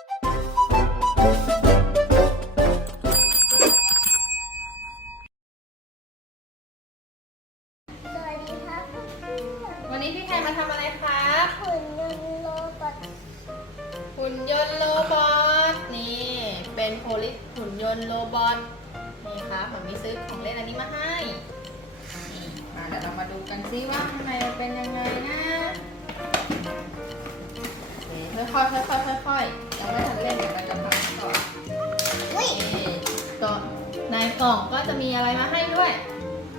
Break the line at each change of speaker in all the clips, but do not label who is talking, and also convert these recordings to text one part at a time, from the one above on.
สวัสดีครับเพื่อน
วันนี้พี่แทนมาทำอะไรครับ
ๆหุ่นยนต์โรบอท
หุ่นยนต์โรบอทนี่เป็นโพลิสหุ่นยนต์โรบอทนี่ครับผมมีซื้อของเล่นอันนี้มาให้นี่มาเดี๋ยวเรามาดูกันซิว่าข้างในมันเป็นยังไงนะโอเคค่อยๆค่อยๆค่อยๆยังไม่ทันเล่นเดี๋ยวเราจะทำก่อน
อุ้ย
นี่ก็ในกล่องก็จะมีอะไรมาให้ด้วย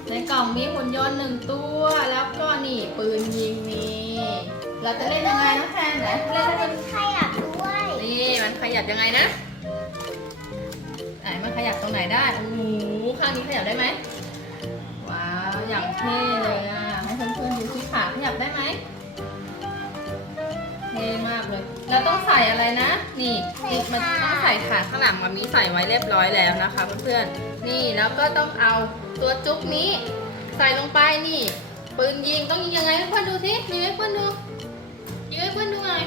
ในกล่องมีหุ่นยนต์หนึ่งตัว แล้วก็นี่ปืนยิงนี่เราจะเล่นยังไงน้องแทนไหนเล่นให้
มั
มัน
นขยับด้วย
นี่มันขยับยังไงนะไหนมันขยับตรงไหนได้โอ้โหข้างนี้ขยับได้ไหมว้าวอย่างเท่เลยอะให้เพื่อนๆดูซิขาขยับได้ไหม เท่มากเลย แล้วต้องใส่อะไรนะ นี่นี่มันต้องใส่ขาข้างหลังมามีใส่ไว้เรียบร้อยแล้วนะคะเพื่อนๆ นี่แล้วก็ต้องเอาตัวจุกนี้ ใส่ลงไปนี่ ปืนยิงต้องยิงยังไงให้เพื่อนดูสิยิงให้เพื่อนดูยิงให้เพื่อนดูหน่อย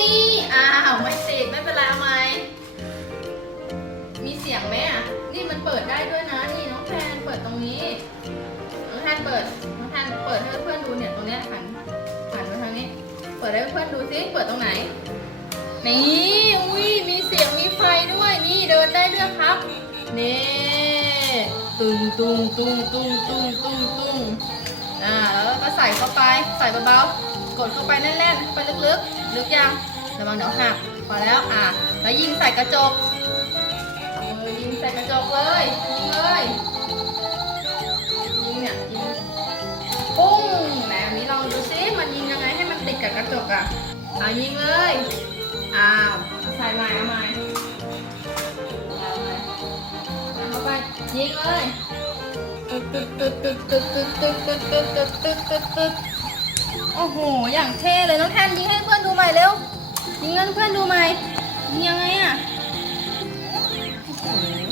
นี่อ้าวไม่ติดไม่เป็นไร ดให้เพื่อนดูซิเปิดตรงไหน นี่อุ้ยมีเสียงมีไฟด้วย นี่เดินได้ด้วยครับ นี่ตุ้งตุ้งตุ้งตุ้งตุ้งตุ้งตุ้งอ่าแล้วก็ใส่เข้าไปใส่เบาๆกดเข้าไปแน่นๆเข้าไปลึกๆ ลึกยังระวังเดี๋ยวหักพอแล้วอะแล้วยิงใส่กระจกเออยิงใส่กระจกเลยยิงเลย ให้มันติดกับกระจกอะเอายิงเลย อ้าวใส่ใหม่เอาใหม่เอาใหม่เข้าไปยิงเลยตึ๊ดตึ๊ดตึ๊ดตึ๊ดตึ๊ดตึ๊ดตึ๊ดตึ๊ดตึ๊ดตึ๊ดตึ๊ดตึ๊ดโอ้โห อย่างเท่เลยน้องแทนยิงให้เพื่อนดูใหม่เร็ว ยิงให้เพื่อนดูใหม่ยิงยังไงอะ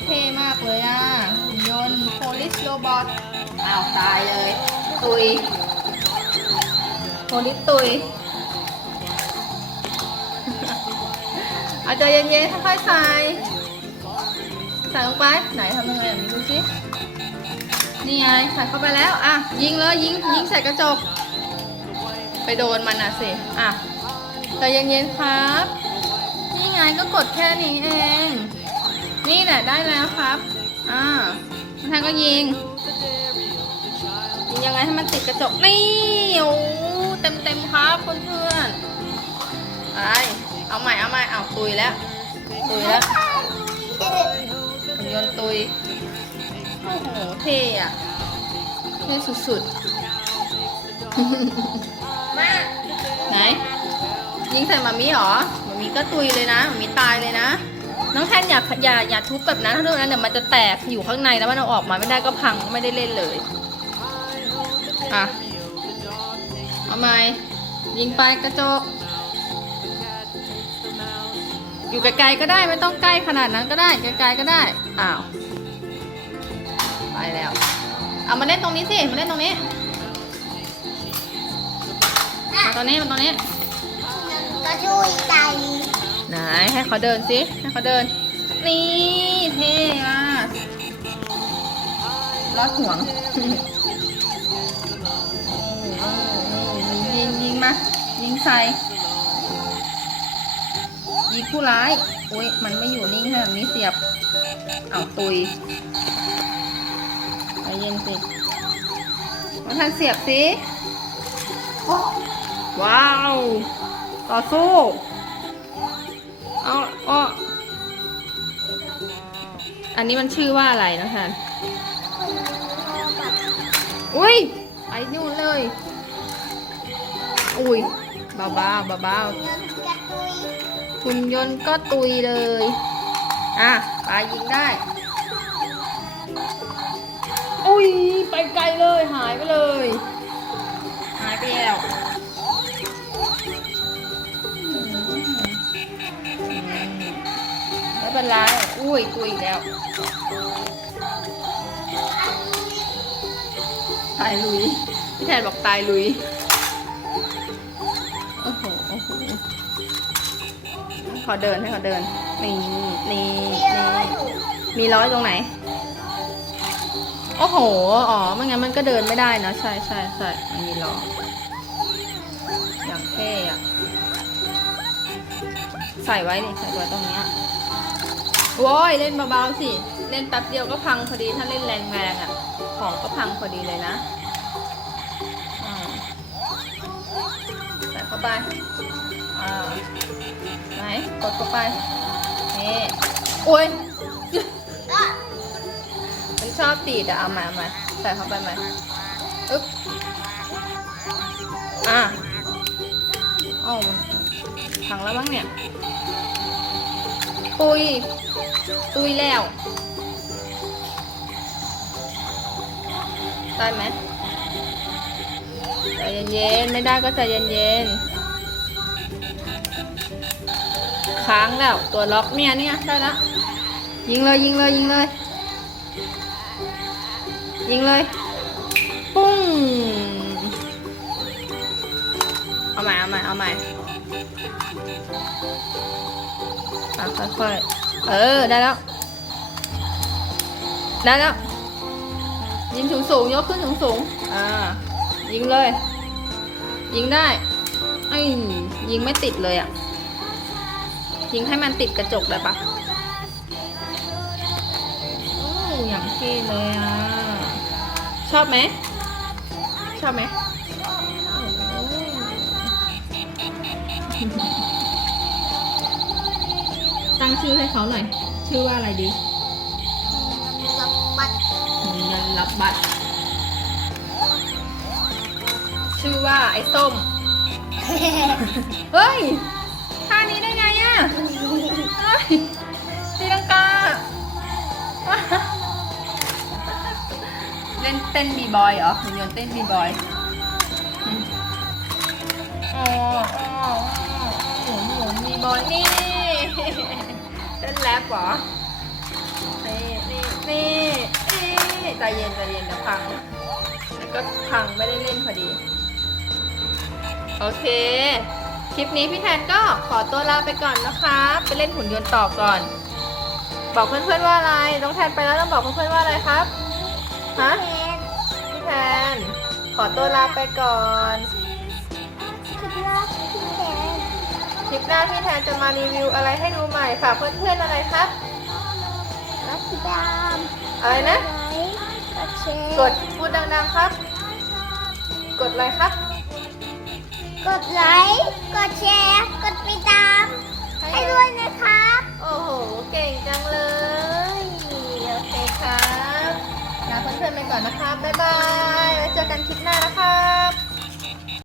เท่มากเลยอะหุ่นยนต์โพลิสโรบอทอ้าวตายเลย ตุยโพลิสตุย เอาใจเย็นๆค่อยๆใส่ใส่ลงไปไหนทำยังไงอะดูสินี่ไงใส่เข้าไปแล้วอะยิงเลยยิงยิงใส่กระจก ไปโดนมันอะสิอะใจเย็นๆครับ นี่ไงก็กดแค่นี้เอง นี่แหละได้แล้วครับอ่าท่างก็ยิงยิงยังไงให้มันติดกระจกนี่โอ้เต็มเต็มๆครับเพื่อนๆไป เอาใหม่เอาใหม่เอาตุยแล้ว ตุยแล้วหุ่นยนต์ตุย โอ้โห เท่อะเท่สุดๆ
มา
ไหน ยิงใส่มามีหรอมามีก็ตุยเลยนะมามีตายเลยนะ น้องแทนอย่าอย่าอย่าทุบแบบนั้นถ้าทุบนั้นเดี๋ยวมันจะแตกอยู่ข้างในแล้วมันเอาออกมาไม่ได้ก็พังก็ไม่ได้เล่นเลย อะ เอาไหมยิงไปกระจก อยู่ไกลๆก็ได้ไม่ต้องใกล้ขนาดนั้นก็ได้ไกลๆก็ได้อ้าวไปแล้วเอามาเล่นตรงนี้สิมาเล่นตรงนี้มาตรงนี้มาตรงนี้
ก็ช่วยใจ
ไหนให้เขาเดินสิให้เขาเดิน นี่เท่อะรอดห่วงยิงยิงมายิงใส่ ยิงผู้ร้ายอุ้ยมันไม่อยู่นิ่งขนาดนี้เสียบ เอาตุยใจเย็นสิมาทันเสียบสิว้าว ต่อสู้ เอาอ้ออันนี้มันชื่อว่าอะไรนะท่านอุ้ยไปนู่นเลย อุ้ยเบาๆเบา
เงินกระตุย
ๆ หุ่นยนต์ก็ตุยเลย อะปลายิงได้ อุ้ย ไปไกลเลย หายไปเลย หายไปแล้วไม่เป็นไรอุ้ย ตุยอีกแล้วตายลุย พี่แทนบอกตายลุย เขาเดินให้เขาเดิน นี่นี่นี่มีร้อยตรงไหน โอ้โห อ๋อ ไม่งั้นมันก็เดินไม่ได้นะ ใช่ใช่ใช่มันมีล้ออย่างเท่อะใส่ไว้ดิใส่ไว้ตรงเนี้ยโว้ยเล่นเบาๆสิ เล่นแป๊บเดียวก็พังพอดี ถ้าเล่นแรงๆอะของก็พังพอดีเลยนะใส่เข้าไป ไหนกดเข้าไป นี่โอ้ยมันชอบตีดอะเอามาเอามาใส่เข้าไปไหมอึ๊บ อะเอาพังแล้วมั้งเนี่ยตุย ตุยแล้ว ได้ไหมใจเย็นๆ ไม่ได้ก็ใจเย็นๆ ค้างแล้ว ตัวล็อกเนี่ยเนี่ยได้แล้วยิงเลยยิงเลยยิงเลย ยิงเลย ปุ้ง เอาใหม่เอาใหม่เอาใหม่อะค่อยๆ เออได้แล้ว ได้แล้ว ยิงสูงสูงๆยกขึ้นสูงสูงๆอ่ายิงเลย ยิงได้ไอ้ยยิงไม่ติดเลยอะ ยิงให้มันติดกระจกได้ปะโอ้อย่างเท่เลยอะ ชอบไหม ชอบไหมโอ้ตั้งชื่อให้เขาหน่อย ชื่อว่าอะไรดี
รับบัตร
ยันรับบัตร ชื่อว่าไอ้ส้ม เฮ้ย เฮ้ยตีลังกา เล่นเต้นบีบอยเหรอหุ่นยนต์เต้นบีบอยอ๋ออ๋อหมุนหมุนบีบอยนี่ เต้นแรปเหรอ นี่นี่นี่นี่ใจเย็นใจเย็นเดี๋ยวพัง แล้วก็พังไม่ได้เล่นพอดี โอเค คลิปนี้พี่แทนก็ขอตัวลาไปก่อนนะคะไปเล่นหุ่นยนต์ต่อก่อน บอกเพื่อนๆว่าอะไรน้องแทนไปแล้วต้องบอกเพื่อนๆว่าอะไรครับฮะพี่แทน ขอตัวลาไปก่อน
คือรักพี่แดง
คลิปหน้าพี่แทนจะมารีวิวอะไรให้ดูใหม่ค่ะเพื่อนๆอะไรครับ
รักพี่ดาม
อะไรนะ
ไลค์กดแชร์
กดพูดดังๆครับ กดอะไรครับ
กดไลค์ กดแชร์ กดติดตาม ให้ด้วยนะครับ
โอ้โห เก่งจังเลย โอเคครับลาเพื่อนๆไปก่อนนะคะบ๊ายบายไว้เจอกันคลิปหน้านะคะ